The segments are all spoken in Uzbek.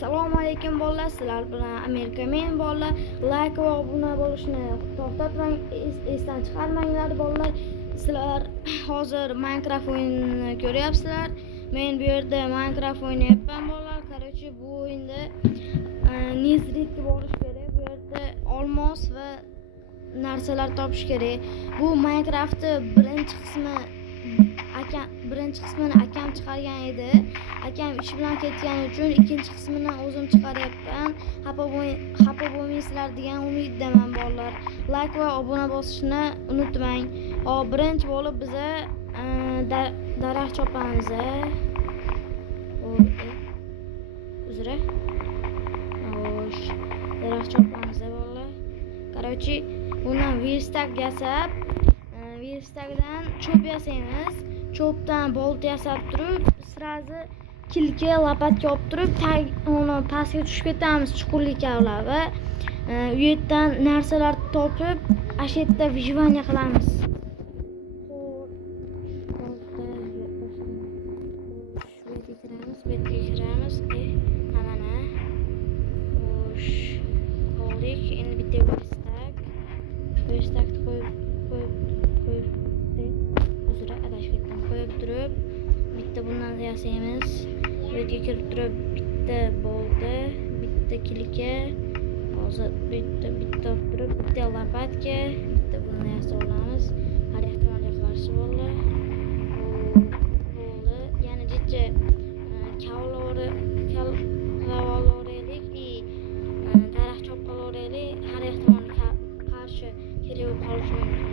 Assalomu alaykum bolalar, sizlar bilan Amerika. Men bolalar, like va obuna bo'lishni to'xtatmang, esdan chiqarmanglar bolalar. Sizlar hozir Minecraft o'yinini ko'ryapsizlar. Men bu yerda Minecraft o'ynayapman bolalar. Короче, bu o'yinda Nizritga borish kerak. Bu yerda olmos va narsalar topish kerak. Bu Minecraftning birinchi qismini akam chiqargan edi. Akam ish bilan ketgani uchun ikkinchi qismini o'zim chiqaryapman. Xafa bo'lmaysizlar degan umiddaman bolalar. Like va obuna bosishni unutmang. Birinchi bo'lib biza daraxt chopamiz. Uzra. Daraxt chopamiz bolalar. Короче, bundan verstak yasab, verstakdan cho'p yasaymiz. Cho'pdan bolt yasab turib, sirazi kilga lapatga olib turib, uni pastga tushib ketamiz chuqurlikka va u yerdan narsalar topib, o'sha yerda выживание qilamiz. Mana. Oldik. Endi bitta verstakni qo'yib uzra adashib ketdim. Qo'yib turib, bitta bundan yasaymiz. Bu yerga kirib turib, bitta bolta, bitta kilga, hozir bitta turib, bitta lapatga, bitta bundan yasab olamiz. Har ehtimolga qarshi bo'ldi. Yana jicha kavlavoraylik, daraxt cho'qqavoraylik. Har ehtimolga qarshi kerak qolishi mumkin.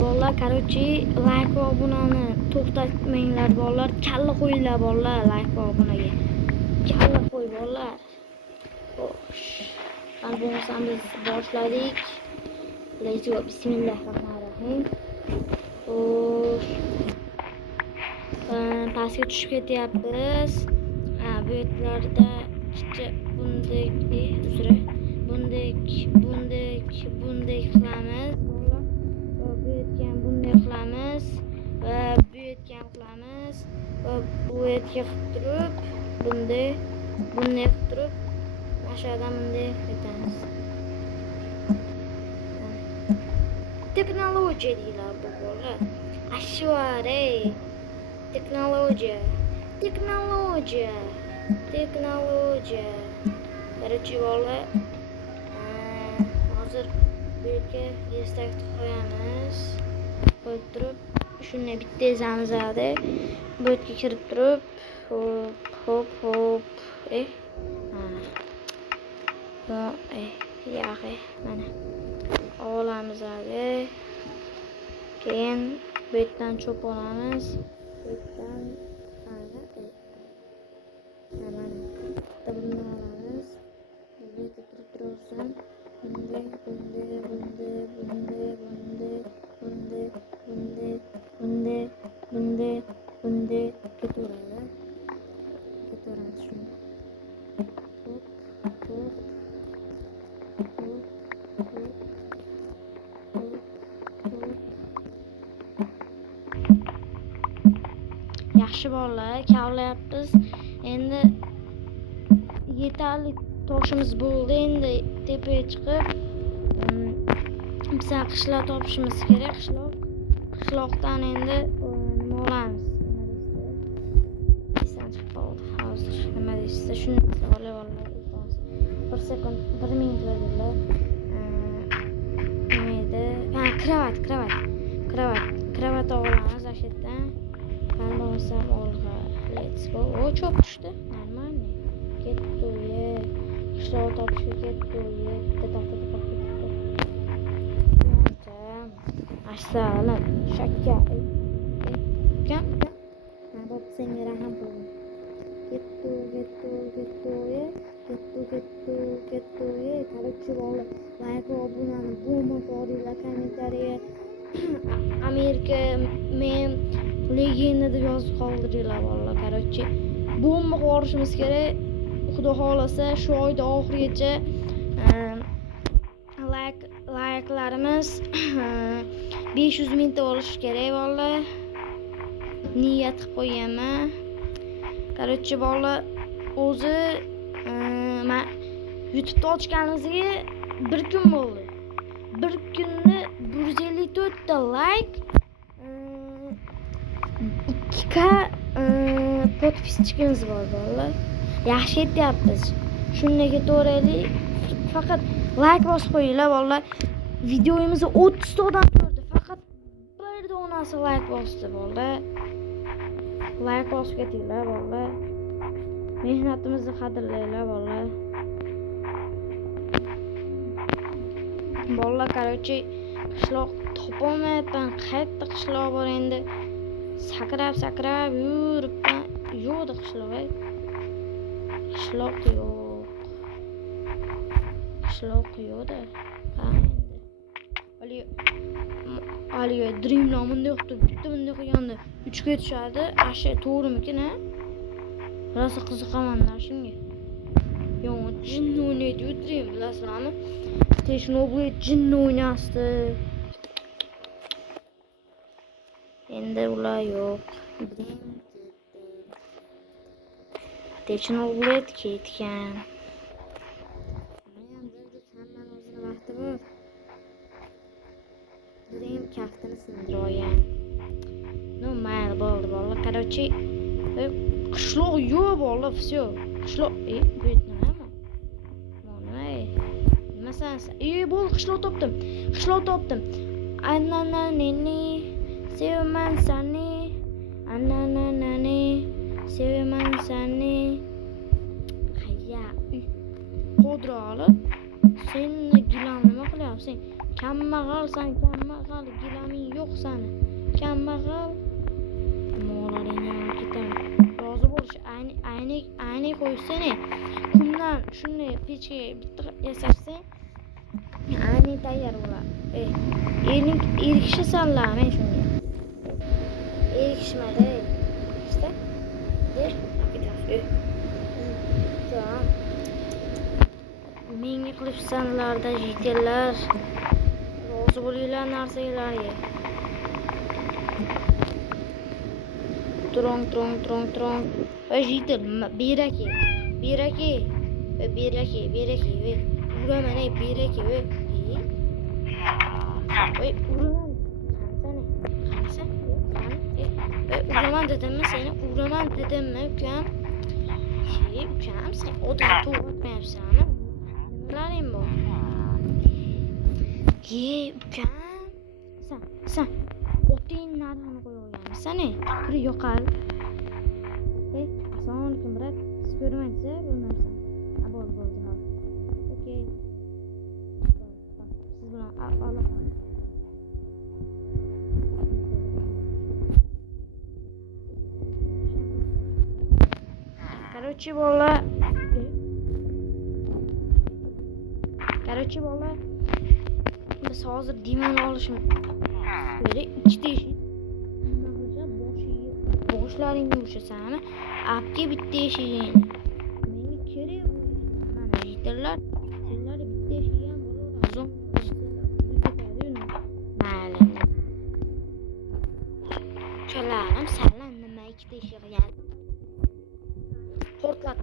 Bolalar, короче, like va obunani to'xtatmanglar bolalar. Kalla qo'yinglar bolalar, like va obunaga. Kalla qo'y bolalar. Xo'sh. Qani bo'lmasam biz boshladik. Let's go. Bismillahirrohmanirrohim. Xo'sh. Pastga tushib ketyapmiz. Bu yerlarda kichik bunday qilamiz. Bu yerga bunday qilamiz va bu yerga qilamiz va bu yerga qilib turib bunday qilib turib aşağıdan bunday ketamiz. Texnologiya deyiladi bu bola. Ashvare. Texnologiya. Короче, bola. Hozir bu yerga verstakni qo'yamiz. Qo'yib turib, shunday bitta ezamiz hadi. Bu yerga kirib turib, hop. Yaxshi, mana. Olamiz hadi. Keyin bu yerdan cho'p olamiz. Bu yerdan mana. Bundan olamiz. Bu yerga kirib turibsan. Bunday ketaveradi. Shuni. Yaxshi bolalar, kavlayapmiz. Endi yetarli toshimiz bo'ldi. Endi tepaga chiqib biz qishloq topishimiz kerak. Qishloqdan endi nima olamiz? Esdan chiqib qoldi. Hozir nima deysiz? Shuni olib olamiz. 1 sekund, 1 minut berdilar. Nima edi? Kravat olamiz o'sha yerdan. Qani bo'lmasam olg'a. Let's go. Cho'p tushdi. Normalniy. Ketdi uye. Qishloq topishga ketdi uye. Bitta topib. Assalom. Shakka. Kam. Bo'p senga rahim qildim. Ketdi uye. Короче, bola. Like va obunani bomba qo'yinglar kommentariya. Amerika men legenda deb yozib qoldiringlar bolalar. Короче, bomba qo'yishimiz kerak. Xudo xolasa shu oyda oxirigacha like'larimiz 500 mingta bo'lishi kerak bolalar. Niyat qilib qo'yaman. Короче, bolalar o'zi men YouTube'da ochganimizga 1 kun bo'ldi. 1 kunda 154 ta like, 2k podpischimiz bor bolalar. Yaxshi ketyapmiz. Shunga ketaveraylik. Faqat like bosib qo'yinglar bolalar. Videomizni 30 ta odam ko'rdi. Faqat bir donasi like bosdi bolalar. Like bosib ketinglar bolalar. Mehnatimizni qadrlaylar bolalar. Bolalar, короче, qishloq topolmayapman. Qayerda qishloq bor endi? Sakrab yuribman. Yo'qdi qishloq. Qishloq yo'q. Qishloq yo'qda. Ha endi. Aliyo Dream nomini yo'qdi. Bitta bunday qo'yganda 3 ga tushadi. Asha to'g'rimikin, ha? Rosa qiziqaman shunga. Yo'q, jinni o'ynaydi, Dream, bilasizmi? Technoblade jinni o'ynasdi. Endi ular yo'q. Technoblade ketgan. Men derdik hammaning o'zini vaqti bor. Dream kaftini sindirib olgan. No, mayli bo'ldi bolalar. Короче, qishloq yo'q bolalar, всё. Qishloq, bu nima? Nima sen? Bo'ldi, qishloq topdim. Qishloq topdim. Anananani, sevaman seni. Anananani, sevaman seni. Qayya, qodra olib, senni gilam nima qilyapsan? Kambag'alsan, kambag'al, gilaming yo'q seni. Kambag'al. Mo'laringga ketaman. Rozi bo'lish, ayni qo'ysana. Kundan shuni pechga bitta yasashsang, ayni tayyor bo'ladi. Erikishasanlar men shunga. Erikishmadi. İşte. Tamam. Menga qilibsanlarda jitellar. Rozi bo'linglar narsalarga. Trong. Jitel, beraki. Uraman, beraki. Uraman. Uraman dedimmi seni? Uraman dedimmi ukam? Ukam, sen odam to'g'ritmayapsanmi? Nimalarning bu? Ukam. Sen oting narxini qo'yaverganmisan, Kuri yo'qal. Assalomu alaykum, brat. Siz ko'rmaysiz bu narsani? Bo'ldi. Okey. Siz bilan aloqa. Короче, bolalar. Biz hozir Dimani olishim kerak. Ikkita eshik. Boshlaringni urishasanmi? Apga bitta eshiging. Menga kerak bu. Mana jitillar. Senlar bitta eshig ham bo'ladi. Mayli. Chalarim sanlar nima ikkita eshig yani. Portlat.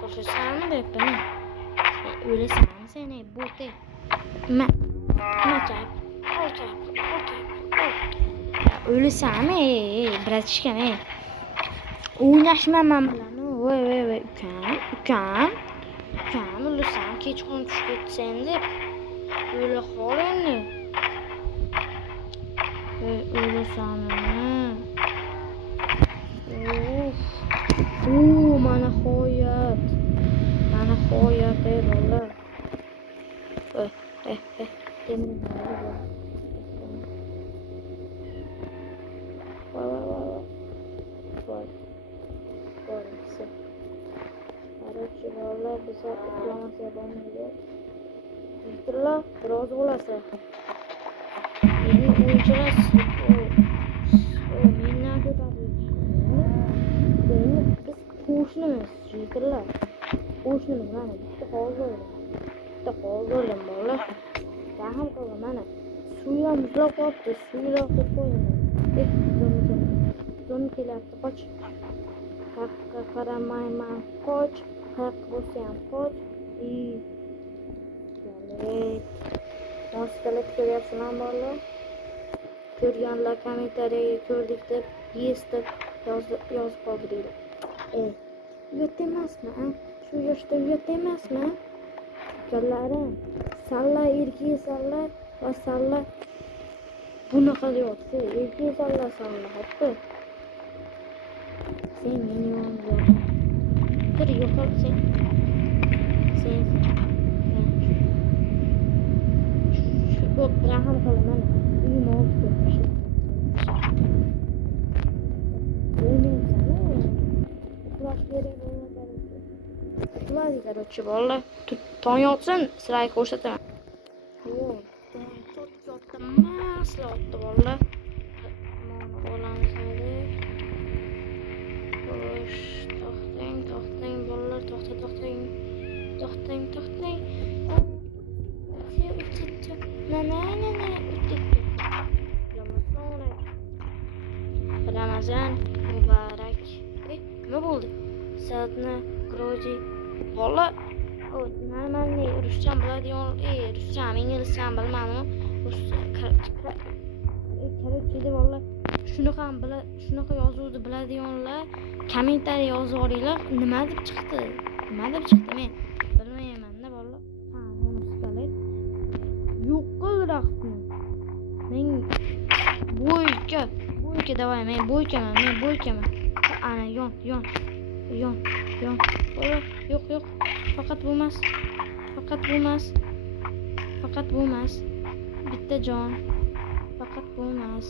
Sorsam deyapman. O'lasanmi sen bo'te? Nima chap? O'lasanmi? Bratishkam, o'ynashmayman bilan. Voy, ukam. O'lasam, kechqurun tushib ketsan deb. O'la qol endi. O'lasanmi? Mana hayat. Oya beyrolla. Demir var. Var. Короче, vallahi bize uygulaması yapamıyor. Bitirler, biraz olası. Yeni oyuncular men ne yapıyorlar? Biz qo'shnimiz, bitirler. Qo'shnimiz mana bitta hozir. Bitta hozir bola. Rahim qilib mana suvlar muzlab qolibdi, suvlar qo'yib qo'yaman. Zon kelyapti, qoch. Haqqa qaramayman, qoch. Haq bo'lsa ham qoch. Moskalet ko'ryapsizlar bola. Ko'rganlar kommentariyaga ko'rdik deb, yes deb yozib qoldiringlar. Uyat emasmi, a? Shu yoshda uyat emasmi? Ukalarim, salla erkiy salla va salla bunaqa deyapti. Erkiy salla hoppa. Sen meni yonimda. Bir yo'qol sen. Bo'p, rahim qilaman. Uyim olib ketdi. Uxlash kerak bo'ladi. Uxlaydi, короче, bola. Tong yotsin, sizlarga ko'rsataman. Tot yotdi, masla otdi bola. Mana olamiz hali. Xo'sh, to'xtang bolalar, to'xtang. Ramazan muborak. Nima bo'ldi? Saatni Groji bola normalniy ruscham biladigan, ruscham, inglizcham bilmadim. Короче, bola shunaqa yozuvni biladiganlar kommentariy yozib yuboringlar. Nima deb chiqdi? Men bilmayman-da bola. Ha, monoskalet. Yo'q qilraqni. Men bo'yka davay, men bo'ykaman. Ana yon. Bola, yo'q. Faqat bo'lmas. Bitta jon. Faqat bo'lmas.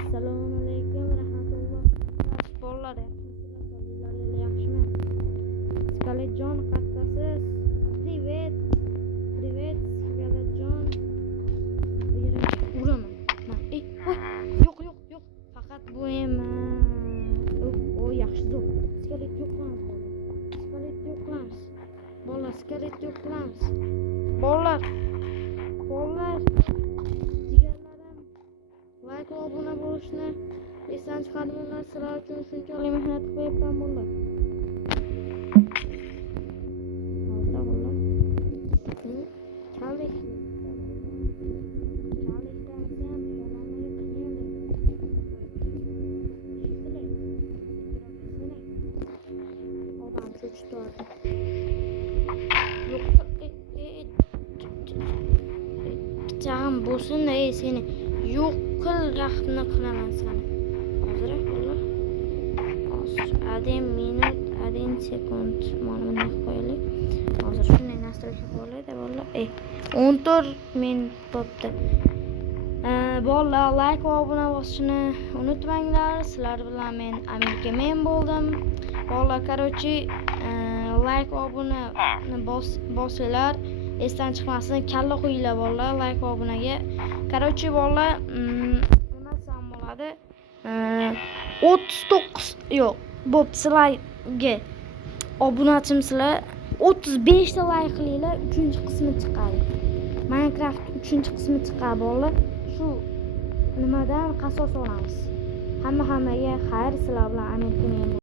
Assalomu alaykum rahmatulloh. Bolalar yaxshimi? Skalajon qattasiz. Привет, Skalajon. Uraman. Yo'q. Faqat bu emas. Yaxshi zo'r. Skalet yo'qlamiz. Bolalar, skalet yo'qlamiz. Bolalar. Jigarlarim, like va obuna bo'lishni esdan chiqarmanglar. Sizlar uchun shunchalik mehnat qilyapman bolalar. Pichog'im bo'lsin, seni yo'q qil, rahmni qilaman seni. Hozir bola. Hozir 1 minut 1 sekund mana qo'yaylik. Hozir shunday nastroyka qo'yaylik bola. 14 minut bo'pti. Bolalar, like va obuna bosishni unutmanglar. Sizlar bilan men Amerika men bo'ldim. Bolalar, короче, like va obunani bosinglar. Esdan chiqmasin, kalla qo'yinglar bolalar, like va obunaga. Короче, bolalar, nima desam bo'ladi? 39 yo'q, bo'pti, sizlarga obunachimsizlar. 35 ta like qilinglar, 3-qismi chiqadi. Minecraft 3-qismi chiqadi bolalar. Shu nimadan qasos olamiz. Hammaga xayr, sizlar bilan Amerika men